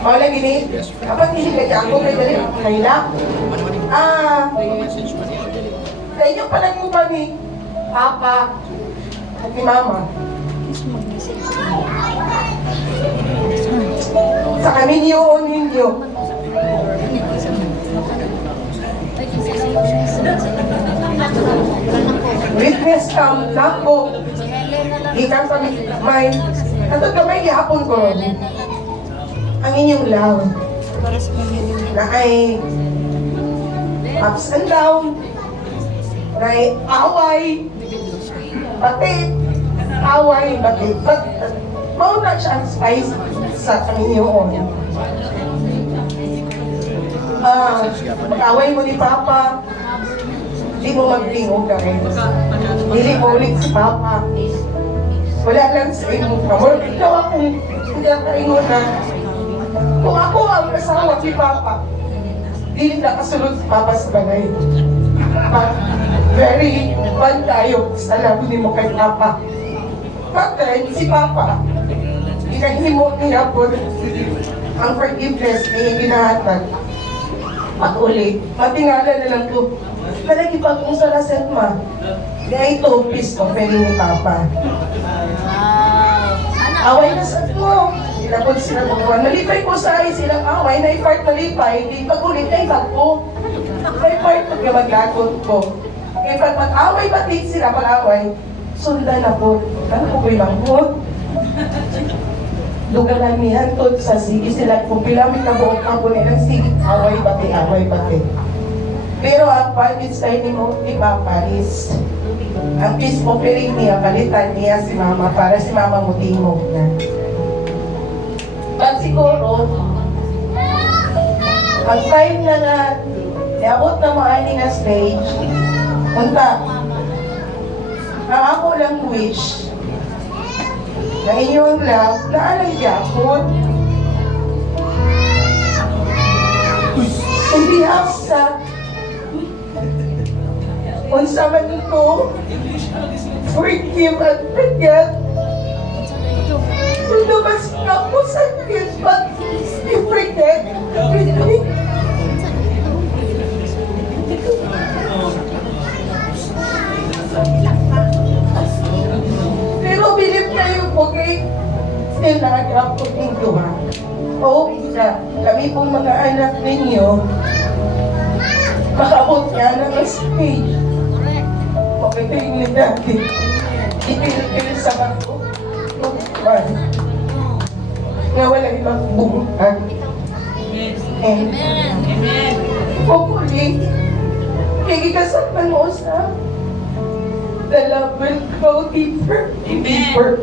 Wala gini. Kapag hindi ka ako kay dali kaila. Sa inyo pa lang mo ba ni Papa at ni Mama? Sa kami niyo o ninyo. Witness come na po. Ikan pa may natod kamay gihapon ko. Ang inyong love na ay ups and down, na ay away, batit, away, batit. But mauna siya ang spice sa inyong mag-away mo ni Papa, di mo magtingog ka rin. Hindi mo ulit si Papa. Wala lang sa inyong kamor. Ikaw akong hindi kaingon na kung ako ang asawa ni Papa, hindi na kasunod si Papa sa balay. But very bad tayo sa labo ni mo kay Papa. But then, si Papa, hinahimo niya po ang forgiveness niya ginahatag. At ulit, matingala na lang po. Palagi pag kung sa lasetma, kaya ito, peace offering ni Papa. Away na sa ito. Sila po sila bukuan. Nalipay ko sa ay silang away, na-part nalipay, di pag ulit ay bago. Na-part pag maglagot ko. Kaya pag mag-away, batit sila pag-away, sundan na po. Ano po ba yung po? Lugaran niyan to sa sige sila kung pilamit na buong kampo nilang sige away pati. Pero ang private style ni Papa is ang peace offering niya, palitan niya si Mama para si Mama mutingog na. But siguro, ang time na niabot na maani na stage, punta, ang ako lang wish, na inyong love, naalay yapon. On behalf sa unsa man ito, forgive and forget. Ito mas ako sa akin, but forget everything. Pero bilib kayo po kay sinagap ko ninyo ha. O isa, kami pong mga anak ninyo, makabot nga na ng stage. Okay kayo ni Daddy. Ipil-pil sa bako. Nga wala ibang bumuhan. And hopefully, kikikasal man mo sa the love will go deeper and deeper.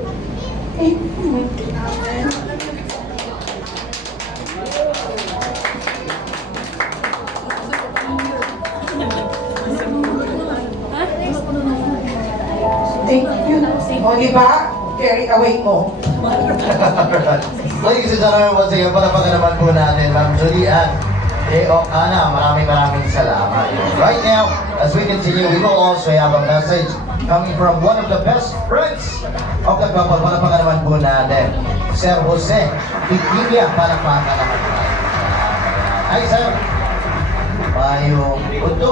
Amen. Thank you. O diba? Carry away mo. Ladies and gentlemen, once again, palapakan naman po natin, Ma'am Julian Ana, maraming salamat. Right now, as we continue, we will also have a message coming from one of the best friends of the couple. Palapakan naman po natin, Sir Jose Piquilla, palapakan naman po natin. Hi, Sir. Mayo Uto.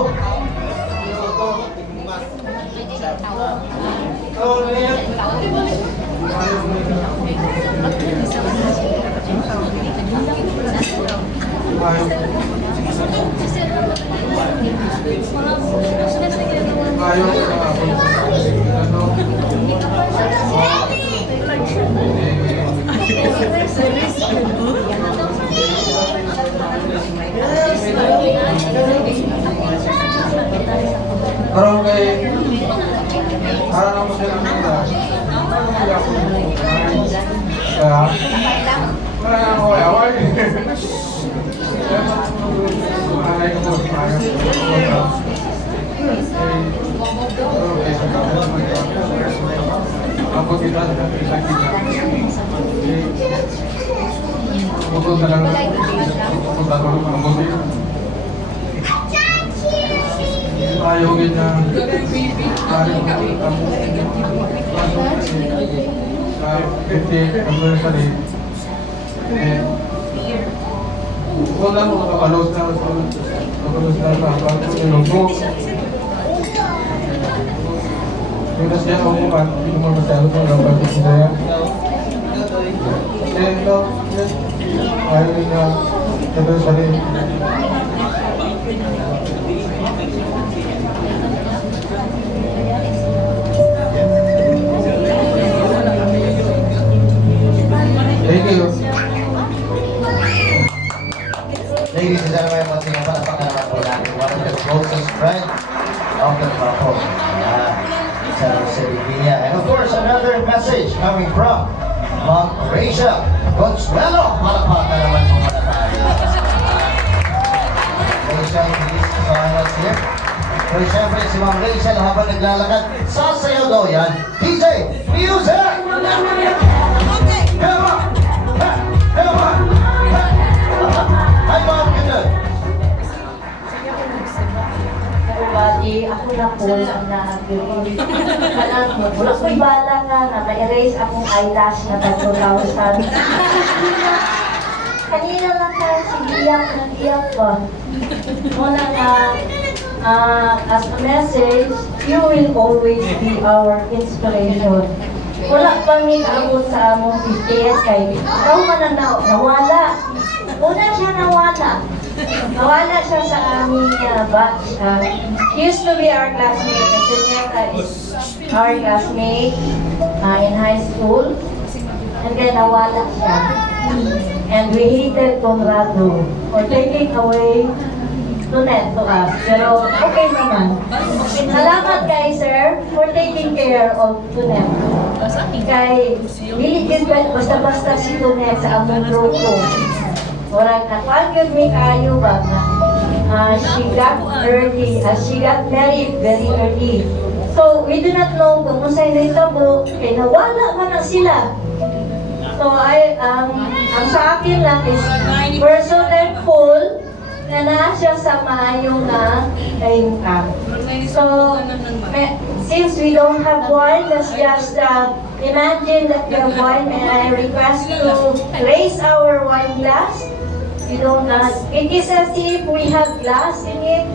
Parang kay para naman sila nila. Kaya parang ako away. Alay ko po ako kita kita pukul kadang pukul tatulog ng buti. Ayaw ganyan. sa 50th anniversary. And wala mo nakapalos na sa bago yung logo. Yung na siya ako man, hindi mo masyado sa mga pati ko siya. And ayaw na anniversary. Thank you. Ladies and gentlemen, once again, palapakan naman po natin one of the closest friends of the couple. Sa Sevilla. And of course, another message coming from Ma'am Rachel Consuelo. Palapakan naman po muna tayo. Rachel, please join us here. Pero syempre, si Ma'am Rachel habang naglalakad, sasayaw daw yan. DJ, music! Come on! Come on! Hi, Ma'am, good night. Everybody, ako na po ang na-agree. Alam mo, wala ko'y bala nga na ma-erase akong eyelash na tag 2,000. Kanina lang tayo nag-iyak ba? Muna nga, as a message, you will always be our inspiration. Wala pang nag-abot sa among 50th kay ikaw man ang nawala. Una siya nawala. Nawala siya sa aming batch. He used to be our classmate. Antonieta is our classmate in high school. And then nawala siya. And we hated Conrado for taking away Tunet to us. Pero okay naman. Salamat kay sir for taking care of Tunet. Kay diligent basta-basta si Tunet sa among grupo. Orang nakwag mi kayo ba she got early, she got married very early. So we do not know kung unsay nahitabo kay nawala man na sila. So ang sa akin lang is person and full na naa siya sa maayong na income. So since we don't have wine, let's just imagine that we have wine, and I request to raise our wine glass. You don't it is as if we have glass in it.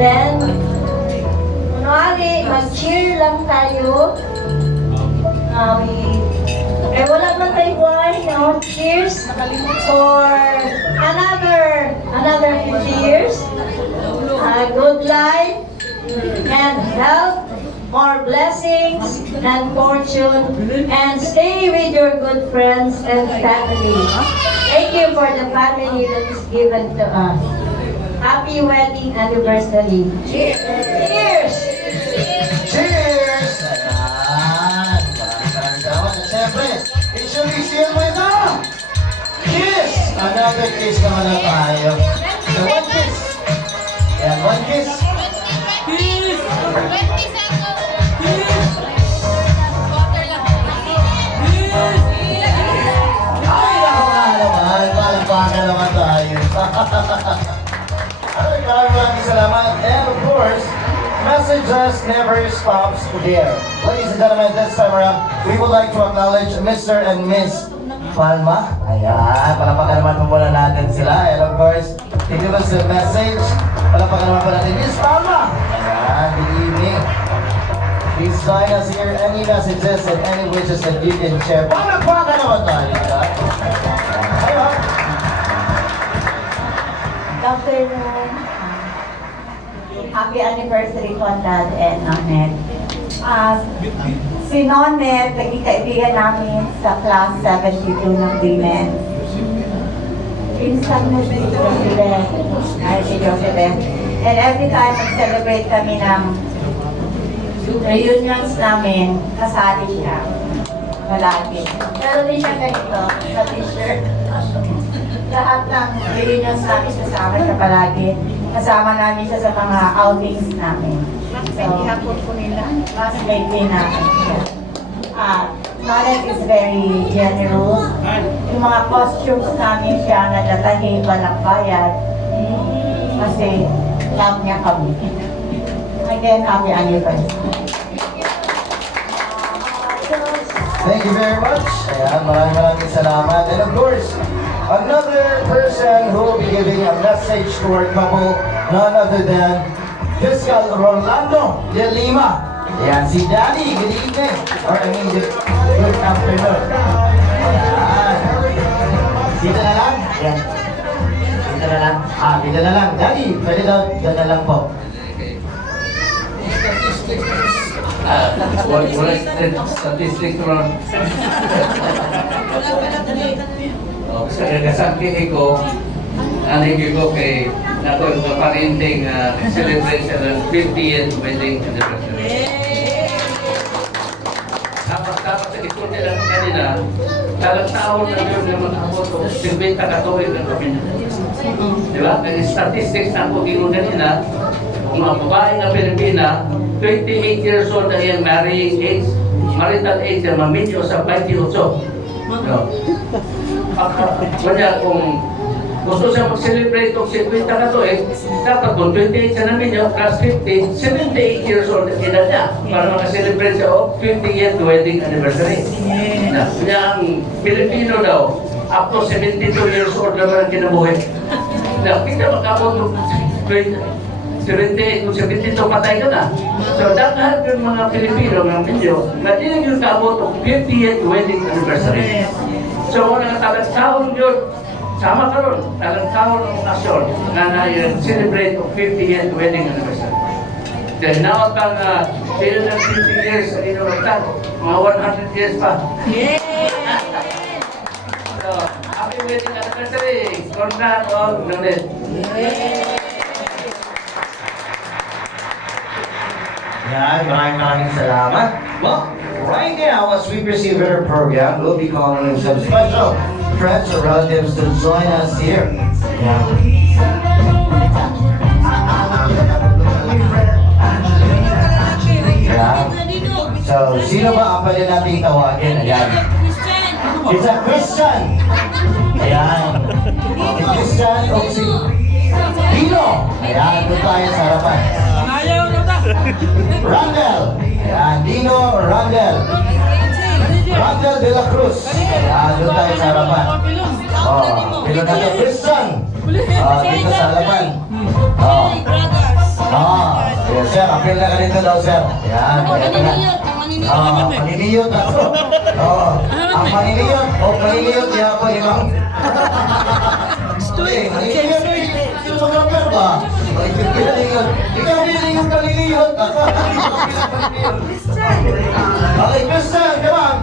Then, kunwari, mag-cheer lang tayo. Eh, wala man tayo wine, no? Cheers for another 50 years. Good life and health, more blessings and fortune, and stay with your good friends and family. Thank you for the family that is given to us. Happy wedding anniversary. Cheers! Cheers! Cheers! Ayan! Maraming salamat. At syempre, it should be still with the kiss! Another kiss naman na tayo. So, one kiss. Yan, one kiss. Ay, naku nga naman. Palakpakan naman tayo. Ay, maraming salamat. And of course, messages never stops there. Ladies and gentlemen, this time around, we would like to acknowledge Mr. and Miss Palma. Ayan, palapakan naman po muna natin sila. And of course, give us a message. Palapakan naman po natin Miss Palma. Ayan, good evening. Please join us here. Any messages and any wishes that you can share. Palapakan naman tayo. Ayun. Good afternoon. Happy anniversary po, Dad and Nonet. Si Nonet, naging kaibigan namin sa class 72 ng women. Pinsan mo si Jocelyn. Ay, si Jocelyn. And every time mag-celebrate kami ng reunions namin, kasali siya. Malagi. Pero din siya ganito, sa t-shirt. Lahat ng reunions namin kasama siya palagi. Kasama namin siya sa mga outings namin. Mas may din namin siya. Malek is very generous. Yung mga costumes namin siya nadatahin walang bayad. Kasi love niya kami. Again, happy anniversary. Thank you very much. Ayan, maraming salamat. And of course, another person who will be giving a message to our couple, none other than Fiscal Rolando de Lima. Ayan, si Danny, good evening. Or I mean, good afternoon. Ayan. Dito na lang? Ayan. Dito na lang? Dito na lang. Danny, pwede daw, dito na lang po. Wala statistic ron. Kasangkihin ko, anigin ko kay nato yung parenting celebration ng 50th wedding anniversary. Dapat sa ikot nila kanina, talang taon na yun na mag-abot o 50 katuwid ng kami. Di ba? Kaya statistics na ako gino kanina, kung mga babae na Pilipina, 28 years old na yung marrying age, marital age na mamidyo sa 28. No. Kanya kung gusto siya mag-celebrate o 50 ka to dapat kung 28 siya namin yung plus 50, 78 years old ang edad niya para makaselebrate siya o 50th wedding anniversary. Kanya ang Pilipino daw, up to 72 years old naman ang kinabuhi. Kita makabot 78, kung 72 patay ka na. So, dahil yung mga Pilipino, mga medyo, madinig yung kabot ng 50th wedding anniversary. So, wala nga talang taon yun. Sama ka ron, talang taon ng nasyon na celebrate ng 50th wedding anniversary. Dahil naot pang bilang ng 50 years sa inuwagtan, mga 100 years pa. So, happy wedding anniversary! Congrats all, Leonel! Yan, maraming salamat. Well, right now, as we proceed with our program, we'll be calling in some special friends or relatives to join us here. Yeah. Yeah. So, sino ba ang pwede nating tawagin? Ayan. It's a Christian. Ayan. Si Christian o si Dino. Ayan, doon tayo sa harapan. Randel. Ayan, Dino Randel. Randel de la Cruz. Ayan, doon tayo sa harapan. Dito na ito, Christian. Dito sa harapan. Yes, sir. Apil na ka dito daw, sir. Ayan, ito na. Maniniyot ako. Ang maniniyot. Maniniyot niya ako, imang. Maniniyot. Photographer ba? Ikaw yung paniniyot. Okay, Christian, come on.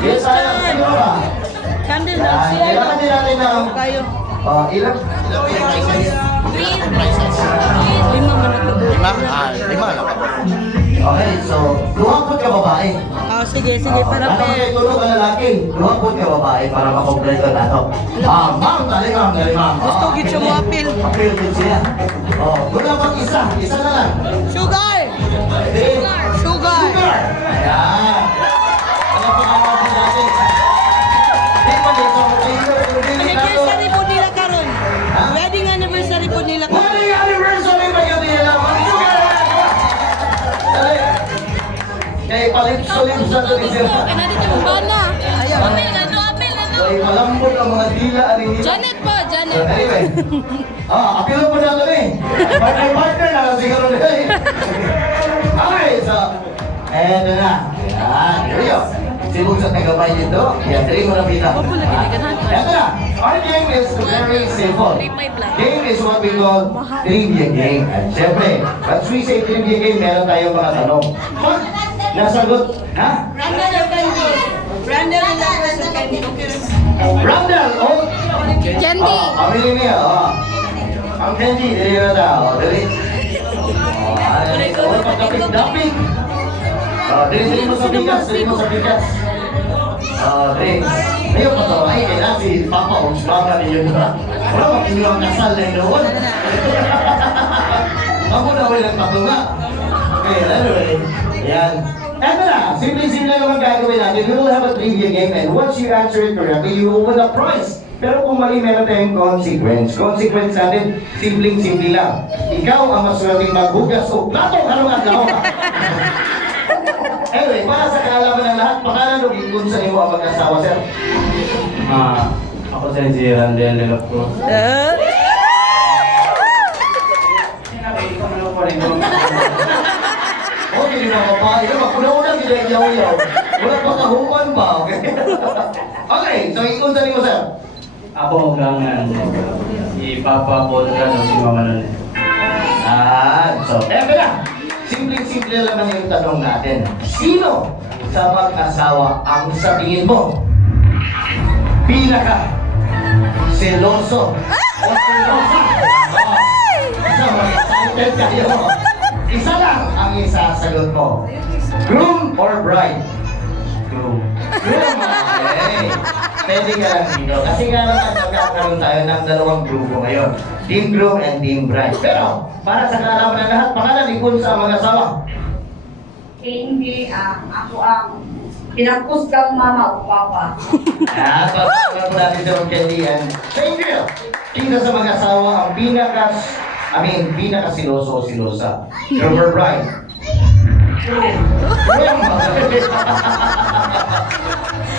Yes, sino ba? Candle daw siya. Kailangan din natin ng ilang Lima man ako. Lima lang. Okay, so, duwapot ka babae. Sige, para Ano kayo tulog ang lalaki? Duwapot ka babae para makompleto na ito. Ma'am, dali ma'am. Gusto gid siya mo apil. Apil din siya. Wala bang isa na lang. Sugar! Ready? Sugar! Ayan. Ano pa ang mga natin? Di pa din, so, Anniversary po nila karon. Ha? Wedding anniversary po nila karon. Wedding anniversary ba yun nila? Dali. Kaya palipso-lipso sa ito ni Sir. Kanadi ti bana. Ayaw. Apil na to. Kaya malambot ang mga dila ani nila. Janet po, So, Janet. anyway. Apilo po na ito eh. Partner na lang siguro na eh. Okay, so. Eto na. Yan, here we go. Sibog sa tagabay dito. Yan, dali mo na pita. Eto na. Our game is very simple. Game is what we call trivia game. At syempre, once we say trivia game, meron tayong mga tanong. Pag nasagot, ha? Randall and Randall Candy. Randall, oh! Candy. Amili niya, ang candy, dali na ta, dali. Pagkapit-dapit. Dali mo sa bigas, dali. Ngayon pa ito, ay, kailangan si Papa o si Mama niyo na. Wala bang inyong kasal na inuwan? Ako na ba yung patunga? Okay, anyway, yan. Eto na, simple-simple naman gagawin natin. We will have a trivia game and once you answer it correctly, you will win a prize. Pero kung mali, meron tayong consequence. Consequence natin, simpleng-simple lang. Ikaw ang maswerteng maghugas o plato, ano nga tao ka? Anyway, para sa kaalaman ng lahat, pangalan o gingun sa iyo ang mag-asawa, sir? Ako sa si Randel de la Cruz. Oh, hindi na kapay. Magpuna-una, hindi na yaw-yaw. Wala pa kahuman ba, okay? Okay, so gingun sa iyo, sir? Ako gangan. Si Papa Polga o si Mama Nene. So, eto na. Simpleng-simple naman yung tanong natin. Sino sa mag-asawa ang sa tingin mo pinaka seloso o selosa? So, excited kayo. Isa lang ang isasagot mo. Groom or bride? Groom. Groom, okay. Pwede ka lang dito. Kasi nga naman nagkakaroon tayo ng dalawang grupo ngayon. Team groom and team bride. Pero, para sa kaalaman ng lahat, pangalan ikon sa mag-asawa. Hindi, ako ang pinagpustang mama o papa. Pagkakaroon po natin sa magkandian. Same deal. Sino sa mag-asawa ang pinaka-siloso o silosa? Groom or bride? Groom.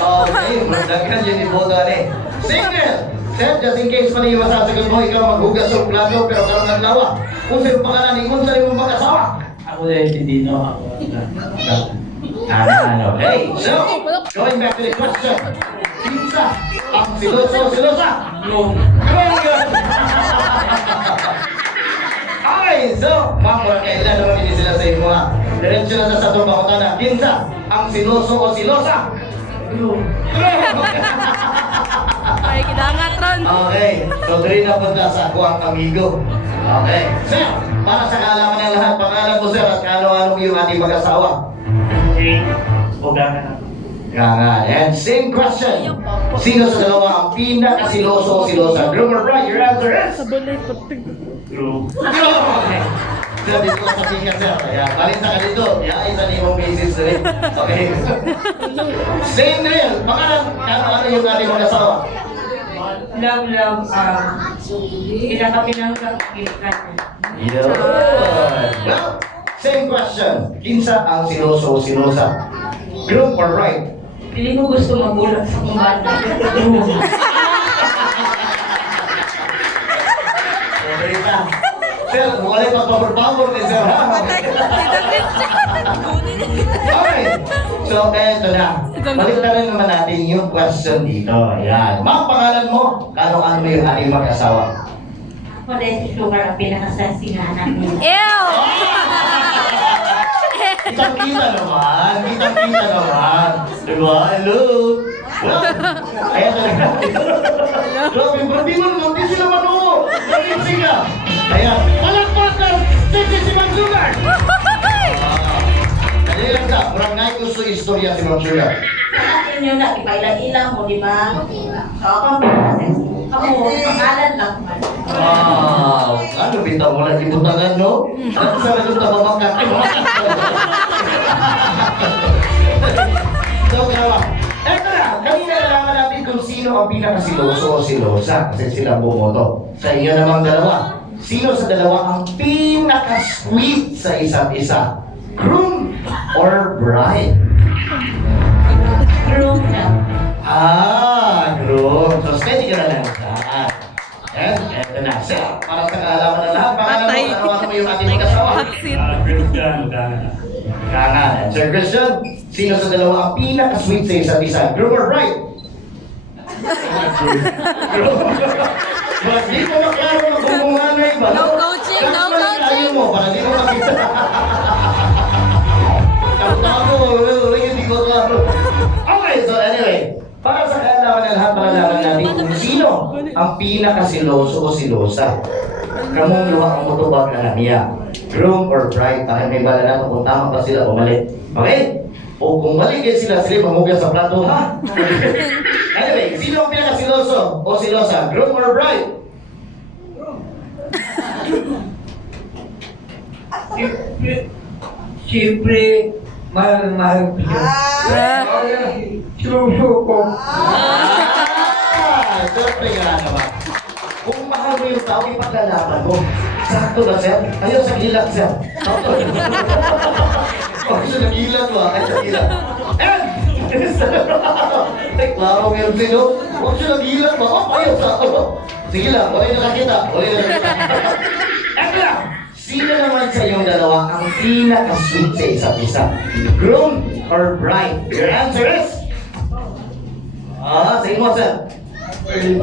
Okay, magdagan yun iboto rin. Single! Sir, just in case man yung masasagot mo, ikaw maghugas ng plato pero karoon ng lawa. Kung sa'yo pangalan, ikon sa iyong mag-asawa. Ako si Dino. Ako. Okay, so, going back to the question. Kinsa ang siloso o silosa? Groom. Very good! Okay, so, mapura kailan naman hindi sila sa imo ha. Diretso na sa itong bakutana. Kinsa ang siloso o silosa? Groom. Ay, kidangat ron. Okay, so diri na punta sa ako ang amigo. Okay, sir, para sa kaalaman ng lahat, pangalan ko sir at ano-ano yung ating mag-asawa. Bugangan ako. Nga. And same question. Sino sa dalawa ang pinaka-siloso o silosa? Groom or bride? Your answer is? Groom. Okay. Sir, dito ka sa pika, sir. Ayan, balita ka dito. Ayan, isa na yung basis na rin. Okay. Same drill. Pangalan, ano yung ating mag-asawa? Love, pinakapinanggang kilikan. Yun. Well, same question. Kinsa ang siloso o silosa? Groom or bride? Hindi ko gusto magulat sa kumbanda. Berita. Sir, mulai pagpapur-papur ni sir. Ha? Okay. So, eto na. Balik na rin naman natin yung question dito. Ayan. Ma'am, pangalan mo? Ano mo yung ating mag-asawa? Ako rin si Sugar ang pinakasasing anak niya. Ew! Kitang-kita naman. Kitang-kita naman. Diba? Hello? Well, ayan talaga. Grabe, grabe mo. Hindi sila mano. Nag-ipsi ka. Ayan. Palakpakan! Sige si Ma'am Sugar! Dali lang sa. Murang naik gusto istorya si Ma'am Sugar. Sa inyo na, ipailan-ilan mo, di ba? So, ako ang pinakasasing. Ako, pangalan lang man. Wow! Ano bitaw mo lagi butangan, no? Ano sa nalong tabamakan? So, kaya, eto na, kanina nalaman natin kung sino ang pinakasiloso o silosa kasi sila bumoto. Sa inyo namang dalawa, sino sa dalawa ang pinaka-sweet sa isa't isa? Groom or bride? Groom na. Groom. So, steady ka na lang. And, eto na, sir, para sa kaalaman ng lahat, pangalan mo, ano mo yung ating mag-asawa? Hatsit. Christian. Bugangan. Kangan. Sir Christian, sino sa dalawa ang pinaka-sweet sa isa't isa? Groom or bride? Groom. But di mo maklaro na kung bumanay ba? No coaching, no Kahit man coaching. tayo mo, para di mo makita. Tago, hindi ko klaro. Okay, so anyway, para sa kaalaman ng lahat, malalaman natin kung sino ang pinaka-siloso o silosa. Kamong luwa ang mutubag na niya. Groom or bride, para may bala natin kung tama ba sila o mali. Okay? O kung mali kayo sila mamugas sa plato, ha? Anyway, sino ang pinaka-siloso o silosa? Groom or bride? Siyempre, mahal ko siya. Suso ko. Siyempre nga naman. Kung mahal mo yung tao, ipaglalaban mo. Sakto ba, sir? Ayaw sa gilat, sir. Sakto. Oh, siya nagilan ba? Ay, nagilan. And, ay, klaro meron sino. Huwag siya nagilan ba? Oh, ayos sa ako. Sige lang, wala yung nakakita. Wala yung nakakita. Eto lang. Sino naman sa inyong dalawa ang pinaka-sweet sa isa't isa? Groom or bride? Your answer is? Sige mo, sir. Okay.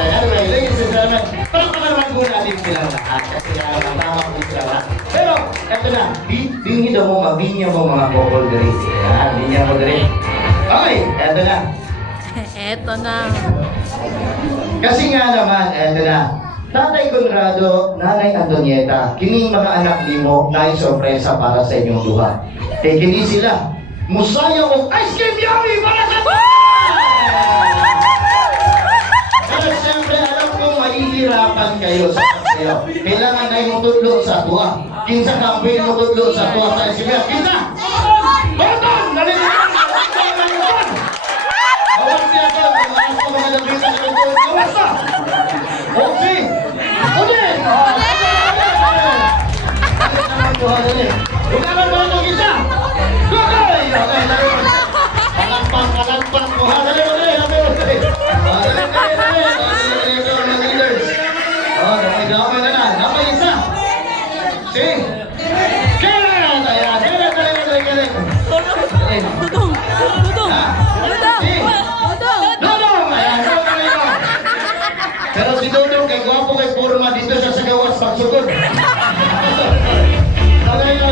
Anyway, ladies and gentlemen, parang naman po natin silang lahat kasi nakakama po sila lahat. Pero, eto na, bingin daw mo, mabinya mo mga couple diri. Yan, binya mo diri. Okay, eto na. Eto na. Kasi nga naman, eto na. Tatay Conrado, Nanay Antonieta, kining mga anak nimo na sorpresa para sa inyong duha. Kini sila, musaya og ice cream yummy para sa Pero siyempre, alam kong mahihirapan kayo sa kayo. Kailangan kayo mutudlo sa tuwa. Kinsa campaign mutudlo sa tuwa sa SBF. Kinsa! Botong! Dali na! Awag siya ko. Mga labita sa ito. Awas na! Okay! Ulit! Ulit! Ugalan mo ito, kinsa! Gokay! Okay, dali mo. Kalampan mo. Dali mo, dali. Damay na na. Damay isa. Si. Kailan! Ayan. Kailan. Dudong! Dudong! Si. Dudong! Ayan. Pero si Dudong kay gwapo kay forma dito siya sa gawas pagsugod. Dali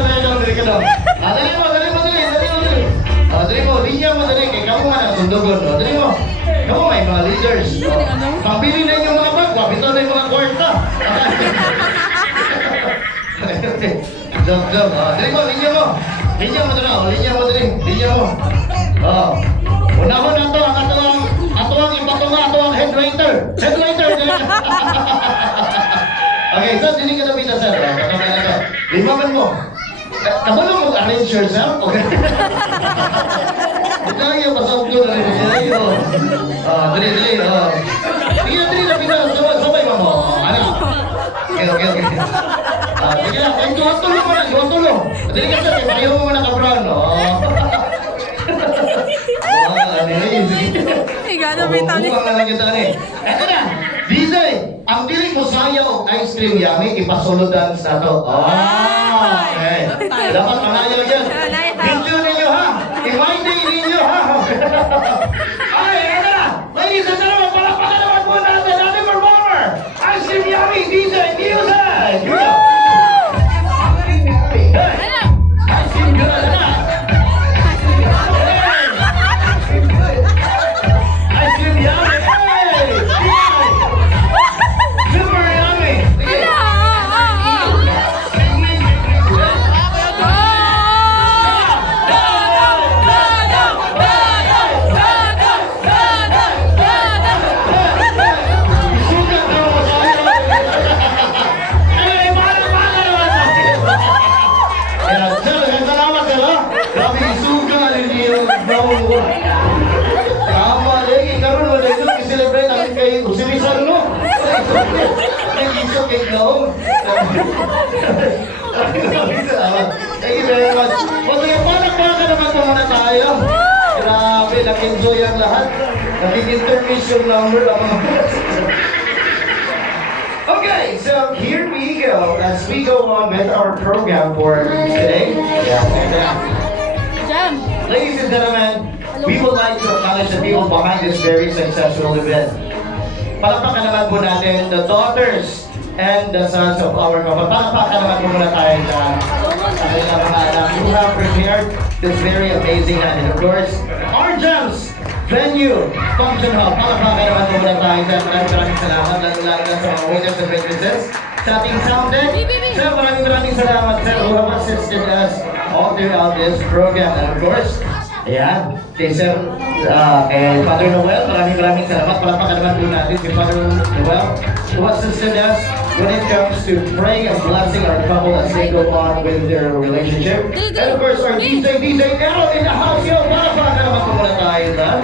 mo. Linya mo dali. Kay kamu nga na sundugon. Dali mo. Kamu may mga leaders. Pambili na yung mga bag. Wapito na yung mga kwarta. Job. Dali mo, linya mo. Linya mo dali. Linya mo. Una-una to, ang atuang ipatunga, atuang head waiter. Okay, so dili ka napita, sir. Limaman mo. Kabalo mo arrange yourself? Okay. Ito lang yung pasok doon. Dali. Dali, napita. Sabay mo. Ano? Okay. Sige lang, ay tulo mo na. Dali ka sir, ayaw mo na kabran. Higa na may tali. Bukan lang kita ni. Eto na, DJ, ang piling mo sayaw ice cream yummy, ipasuludan sa to. Okay. Dapat manayaw yan. Video ninyo ha. I-minding ninyo ha. Ay, eto na. Ladies and gentlemen, palakpakan naman po natin ating performer. Ice cream yummy, DJ Music. Ice cream good na. Ice cream yummy. Super yummy. Grabe isuga nga rin yung bawang. Tama lagi, karoon mo dito i-celebrate ang kay Usirisan, no? Nag-iso kay Gaong. Thank you very much. Palakpakan naman po muna tayo. Grabe, nag-enjoy ang lahat. Nag-intermission number ang mga Okay, so here we go as we go on with our program for today. Jam! Ladies and gentlemen, we would like to acknowledge the people behind this very successful event. Palakpakan naman po natin the daughters and the sons of our couple. Palakpakan naman po muna tayo dyan. Sa kanilang mga anak who have prepared this very amazing and of course, our gems venue, function hall. Palakpakan naman po muna tayo dyan. Maraming salamat. Lalo-lalo na sa mga waiters and waitresses. Sa ating sound deck. Sir, maraming salamat sir who have assisted us all throughout this program. And of course, ayan, kay Sir, kay Father Noel, maraming salamat. Palakpakan naman po natin si Father Noel who assisted us when it comes to praying and blessing our couple as they go on with their relationship. And of course, our DJ L in the house, yo, palakpakan naman po muna tayo dyan.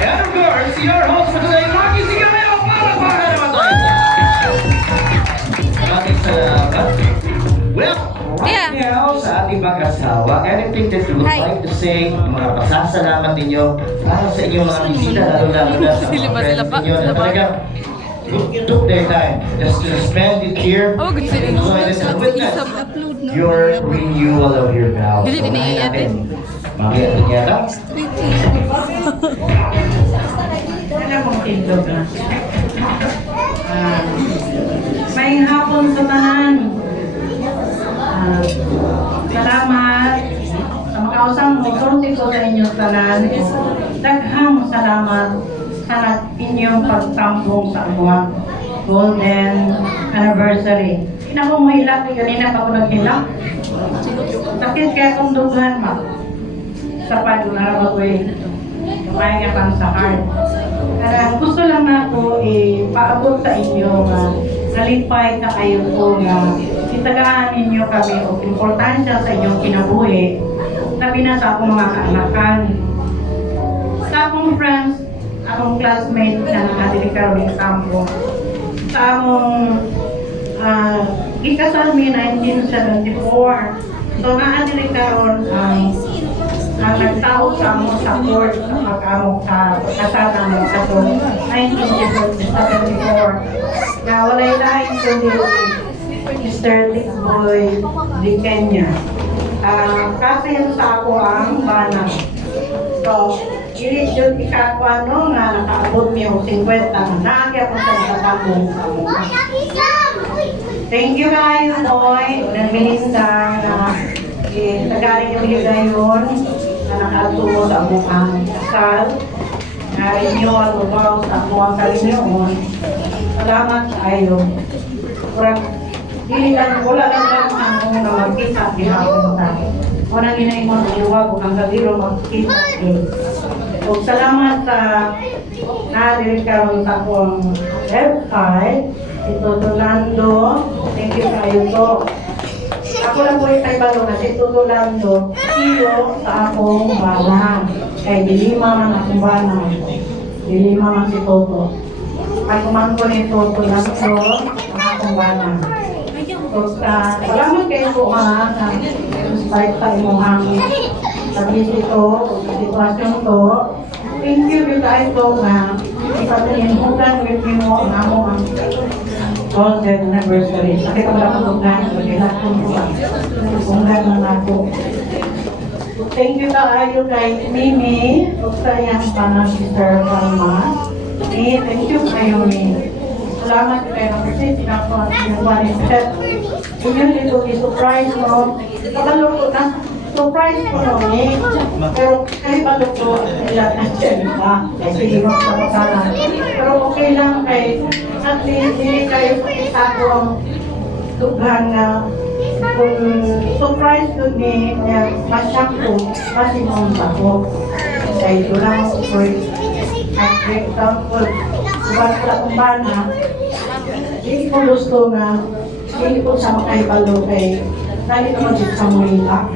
And of course, your host for today, Maki Sigayo, palakpakan naman tayo dyan. Maraming salamat. Well, Yeah. right now sa ating mag-asawa, anything that you would Hi. like to say, yung mga pasasalamat ninyo para sa inyong mga bisita, lalo-lalo na sa Sila mga ba? friends Sila ba? ninyo na Sila ba? talagang took their time just to spend it here. Oh, good sila. Enjoy this and witness Upload na. your renewal of your vows. Hindi, So, ini-edit. Makikita niya ka? Ano pong tindog na? May hapon sa tanan. Salamat sa makausang magsuntik ko sa inyong tanan. Daghang salamat sa inyong pagtambong sa among golden anniversary. Inakong mahilak, kanina pa ako naghilak. Sakit kaya akong dughan ma. Sa pag-unara ko may nga pang sa heart. Kaya gusto lang ako paabot sa inyo nga nalipay ka kayo po nga itagaan ninyo kami o importansya sa inyong kinabuhi sabi na sa akong mga kaanakan. Sa akong friends, akong classmate na nakadili karoon ng kampo. Sa akong ikasal mi 1974. So nakadili karoon ang nagtao sa among support sa pag-among kasada mo sa 1974 na walay lain kundi Mr. Dickboy Di Kenya. Kasi yun sa ako ang banang. So, ilit yun ikakwa no nga nakaabot niyo 50 na nagya ko sa nakatabong sa mukha. Thank you guys, boy. Unang Melinda na tagaling yung higayon na nakatumo sa among kasal. Na renewal o vows sa among kalinyoon. Salamat sa ayo. Kurang, wala lang ang na magkita at gihapon tayo. Unang ginay mo sa iwag o ang gabiro magkita. O salamat sa nadir karon sa akong website. Ito Tulando. Thank you kayo to. Ako lang po yung kay Balo na si Tulando. Iyo sa akong balang. Kay dilima man akong balang. Dilima man si Toto. At kuman ko ni Tulando ang akong balang. So, salamat kayo po na start sa imong hangin. Sa bisito, sa sitwasyon to. Thank you guys to na isabihin hugan with you ang among golden anniversary. Kasi kung wala kong hugan, wala kong hugan na ako. Thank you kaayo kay Mimi, sa iyang panang Sister Palma. Thank you kayo, Mimi. Salamat kayo ng kasi sinako at sinagwari set. Yun dito, i-surprise mo. Kabalo ko na, surprise ko no, pero kayo balo ko, ilan na siya, kasi hindi mo sa makanan. Pero okay lang kay, at least hindi kayo pakisako ang tughan na kung surprise ko ni masyak ko, kasi mong sako. Kaya ito lang, for example, basta kung bana, hindi ko gusto na hindi ko sa makaibalo kay dahil naman dito sa Manila.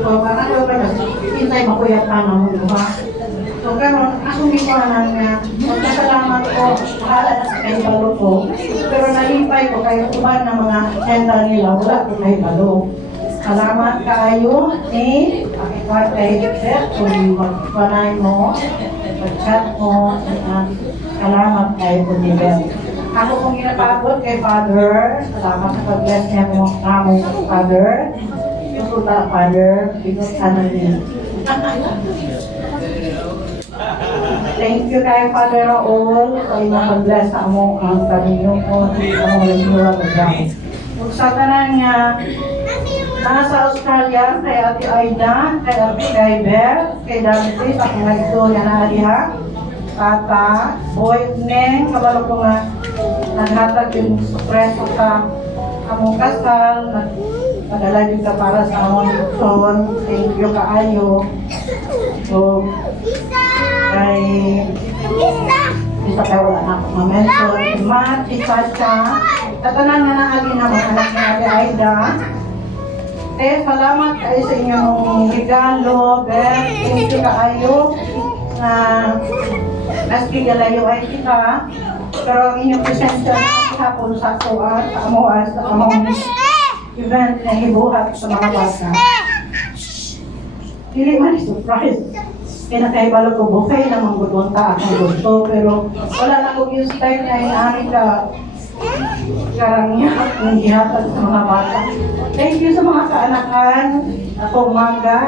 So, parang ako ba kasi hintay makuyat pa na mo, diba? So, karon akong ginawanan nga, magkasalamat ko, mahala na sa kaibalo ko, pero nalipay ko kayo uban ng mga senda nila, wala ko kaibalo. Salamat kayo ni Akikwat kay Beth, kung magpanay mo, mag-chat mo, salamat kayo po ni Beth. Ako kung ginapabot kay Father, salamat sa pag-bless niya mo among Father. Susunta, Father, because ano niya. Thank you kay Father Raul, sa inyong pag-bless sa among ang Panginoon, sa among renewal of life. Kung sa tanan nga, nasa Australia, kay Ate Aida, kay Beth, kay Dante, sa kong nagsoya na aliha, Tata, Boy, Neng, kabalo ko nga, naghatag yung supreso sa among kasal, nagdala yung ka para sa among son. Thank you kaayo. So, kay isa kayo wala na akong ma-mention. Matt, si Sasha, tatanan na naagin na mga anak ni Ate Aida. Salamat kayo sa inyong regalo, Beth. Thank you kaayo na maski galayo ay kita, pero ang inyong presensya hapon sa tuwa, sa amuan, sa among event na hibuhat sa mga bata. Hindi man surprise. Kaya nakaibalo ko buffet na mga gudunta akong gusto, pero wala na ko yung style na inaari ka karangya ng gihatag sa mga bata. Thank you sa mga kaanakan, akong mga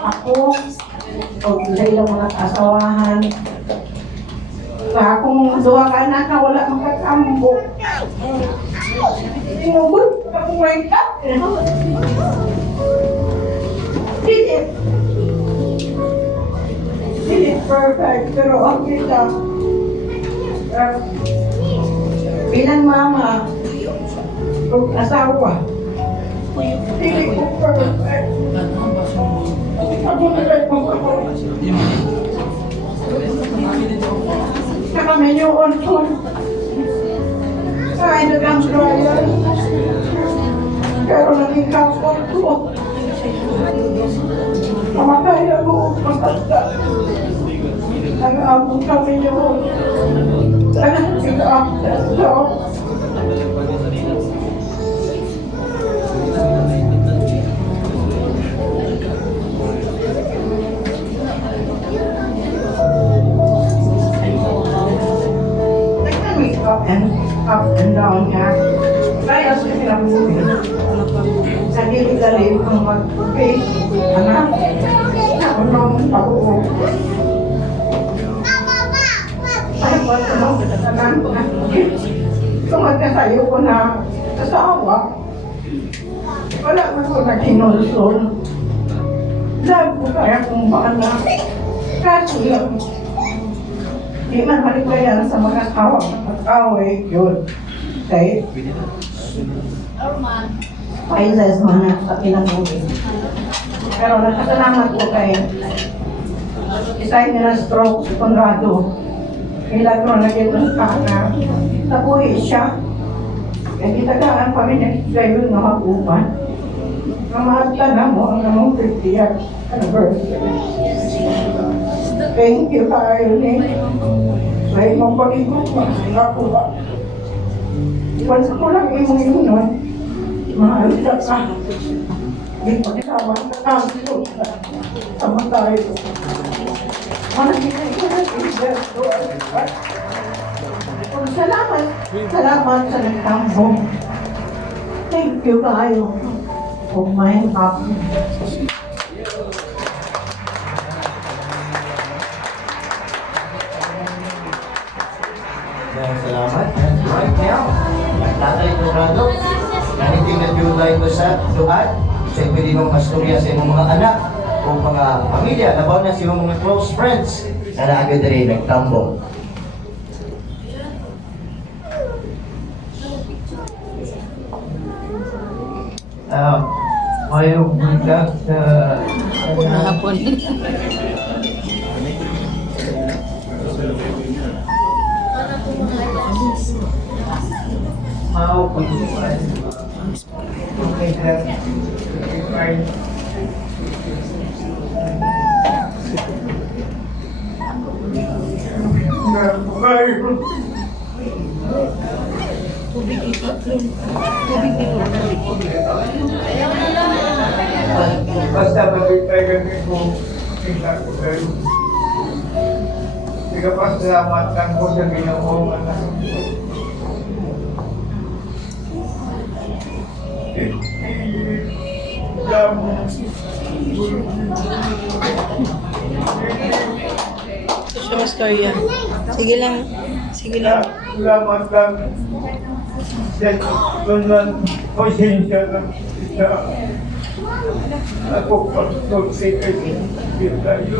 ako, o sa ilang mga kaasawahan. Sa akong duha ka anak na wala makakambo. Tinugod, akong wake up. Hindi perfect, pero okay lang. Bilang mama, o asawa, hindi ko perfect. Ako nalagpag ako. Saka medyo on-on. Kain na lang trial. Pero naging kapon ko. Kamatay ako magkasta. Nag-aabot kami yun. Nag-aabot. Up and down niya. Kaya sa sinabuhin. Sa gilid-galit ang mag-pay. Anak, naunong pag-uong. Ay, pagkulong sa tanan ko na. Sumagkasayo ko na asawa. Wala man ko naghinulson. Love ko kaya kung baka kaso lang. Di man maligaya sa mga away, yun. Okay? Paisas man sa pinag-uwi. Pero nakasalamat ko kay isay nila stroke si Conrado. Milagro na dito ka na nabuhi siya. Kaya gitagaan pa rin nag-drive na mag-upan. Namahagta na mo ang namong 50th anniversary. Thank you, Kailin. May mong pag-ibig mo, ako ba? Iwan ko lang imong inunon. Mahal ka ka. Hindi pa kasama na namin sama tayo. Managigay ko na salamat. Salamat sa nagtambong. Thank you kayo. Oh my God. Salamat. And right now, Tatay Conrado, naniting na dito tayo sa duhat. Sa pwede mong pastorya sa imong mga anak o mga pamilya, nabaw na sa imong mga close friends na naagad rin nagtambong. Ayaw bulag sa... Hapon. Mau pag-iwan. Okay, sir. Fine. Basta mabitay kami kung kita ko kayo. Sige pa, salamat lang po sa Ginoo, anak. Siya mas storya. Sige lang. Sige lang. Salamat lang. Doon pasensya lang sa ako pag-toxic tayo.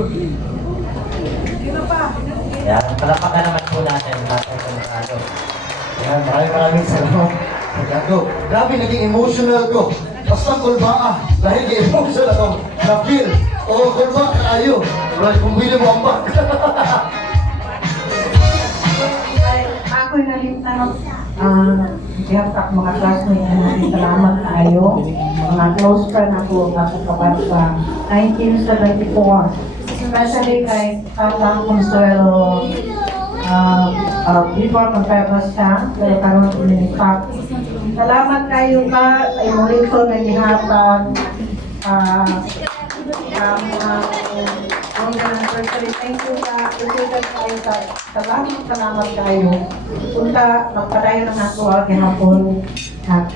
Yan, palapakan naman po natin Tatay Conrado. Yan, maraming salamat. Conrado, grabe naging emotional ko. Basta kulbaa, dahil emotional ako na-feel. Oo, kulba tayo. Right, kung bili mo ang bag. Ako'y nalimtan siyapak mga classmates natin, salamat tayo. Mga close friend ako kapat sa 1974. Especially kay Tata Consuelo before magpapos siya, kaya karoon pinilipak. Salamat kayo ka sa imong lingkod na gihatag. Thank you ka. Isugan kayo sa salamat kayo. Punta, magpadayon na ako gihapon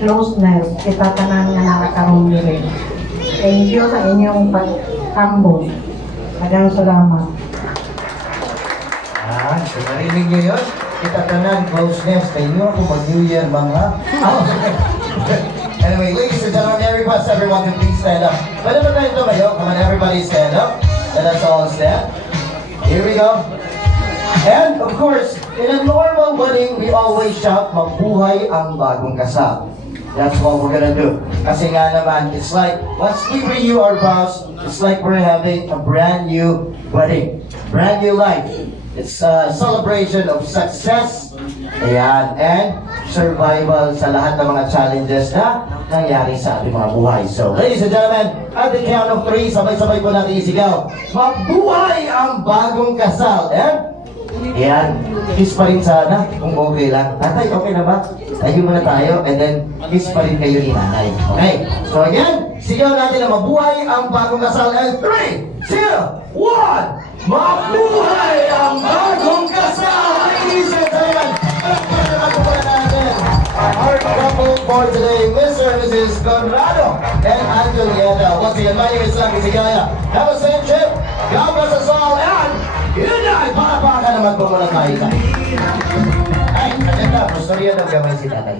closeness. Kita tanan nga nakakaroon rin. Thank you sa inyong pagtambol. Maraming salamat. So narinig nyo yun? Kita tanan, closeness. Tayo nyo ako mag-New Year, mga. Anyway, ladies and gentlemen, I request everyone to please stand up. Pwede ba tayo tumayo? Come on, everybody stand up. Let us all stand. Here we go. And of course, in a normal wedding, we always shout, mabuhay ang bagong kasal. That's what we're gonna do. Kasi nga naman, it's like, once we renew our vows, it's like we're having a brand new wedding. Brand new life. It's a celebration of success, ayan, and survival sa lahat ng mga challenges na nangyari sa ating mga buhay. So, ladies and gentlemen, at the count of 3, sabay-sabay po natin isigaw, mabuhay ang bagong kasal. And, ayan, kiss pa rin sana, kung okay lang. Tatay, okay na ba? Tayo muna tayo, and then kiss pa rin kayo ni nanay. Okay? So again, sigaw natin na mabuhay ang bagong kasal. And 3, 2, 1, mabuhay ang bagong kasal! Ladies and gentlemen, pagpapalala natin our couple for today, Mr. and Mrs. Conrado and Antonieta. Once again, my name is Lucky Sigaya. Have a safe trip. God bless us all, and yun na, para naman po muna tayo sa ay, agenda, mastorya ng gamay si tatay.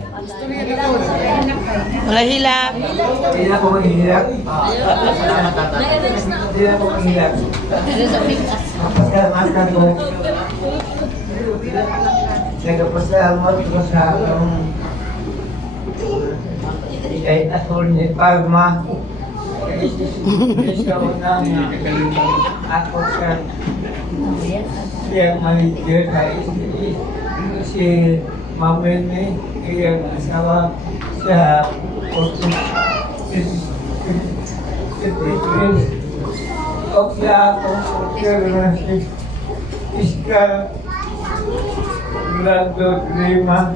Wala hilap. Hindi na po manghihirap. Hindi na po manghihirap. Pasalamat ko. Nagpasalamat ko sa kay Atty. Palma. Isa ko na ako siya manager si Mamene, iyang asawa sa o siya ako si Iska Grado Lima.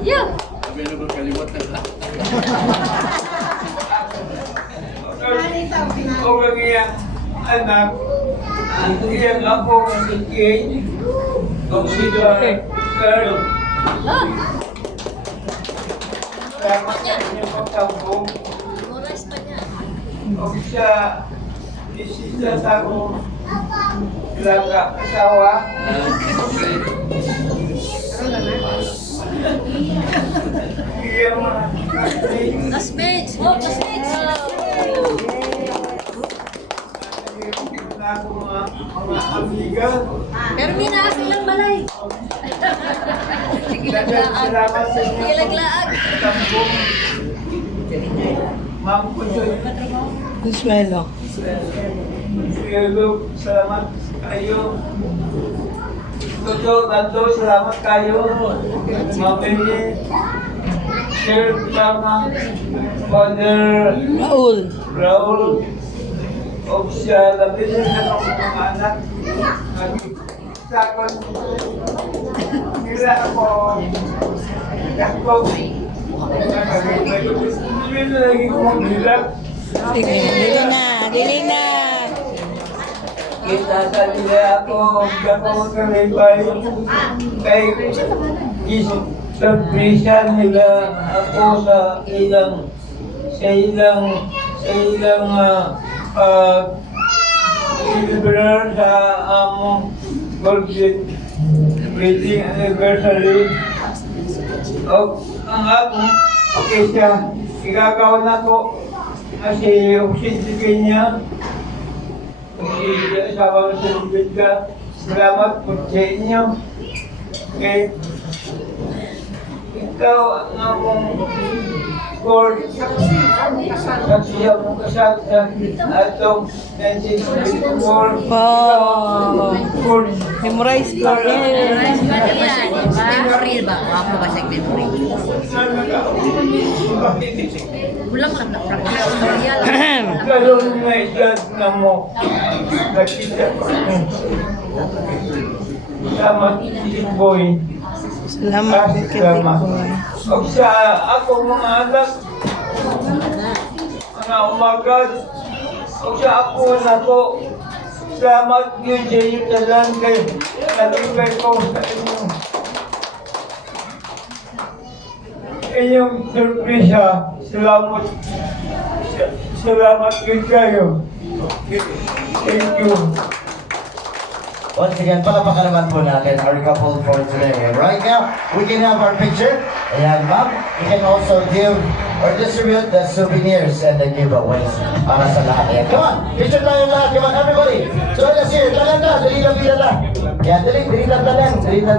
O iyang anak, iyang ako si Kate, o si Carl. Salamat sa inyong pagtambong. O siya, isisa sa akong laga asawa. Iyang mga Classmates! Oh, classmates! na akong mga amiga. Pero minaas nilang balay. Salamat sa inyong Ilaglaag. pagtambong. Ma'am Pusoy. Consuelo. Hello, salamat kayo. Toto, Tanto, salamat kayo. Mabini, Sir Tama, Father Raul. o siya, labis na ng mga anak. Sakon, nila ako, ako, hindi na lagi kong hilap. Sige, dili na. Kita sa nila ako, ako kalipay. Kay isang nila ako sa ilang celebrar sa among birthday wedding anniversary. O ang akong okay siya, igagawa na ko kasi oxygen niya. Oxygen sa mga salibid ka. Salamat po sa inyo. Okay. Ikaw ang among for kasi ako kasal sa atong 1954 Wow. for Memorize ko. Yeah. Memory ba? Ako ba sa memory? Kulang lang na practice. kalong na edad na mo nakita ko sama si Boy. Salamat kay Boy. O sa ako mga anak, mga umagat, o sa ako na ko, salamat yun sa inyo talan kay nalipay ko sa inyong surpresa. Salamat yun kayo. Thank you. Once again, palapakan naman po natin our couple for today. Right now, we can have our picture. Ayan, ma'am. We can also give or distribute the souvenirs and the giveaways para sa lahat. Ayan, come on. Picture tayo lahat. Come on, everybody. Join us here. Talan na. Dali lang. Ayan, dali lang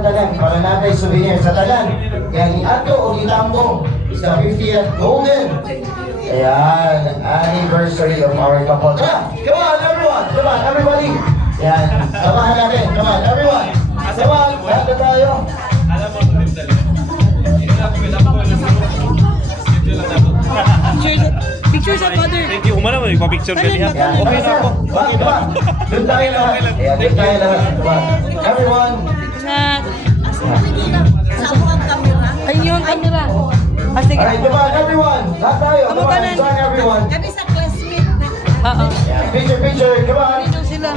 talan. Para natin souvenir sa talan. Ayan, iato o itambo sa 50th Golden. Ayan, anniversary of our couple. Come on, everyone. Come on, everybody. Yan, samahan natin. Come on, everyone. Come on, lahat na tayo. Picture sa father. Hindi ko man ipapicture ka niya. Yan, okay na ako. Okay ba? Doon tayo lahat. Ayan, doon tayo lahat. Come on. Everyone. Na. Sa ako ang camera. Ayun yung camera. Ah, sige. Alright, come on, everyone. Lahat tayo. Come on, Kamutanan. join everyone. Kami sa classmate. Oo. Yan, picture. Come on. Dito sila.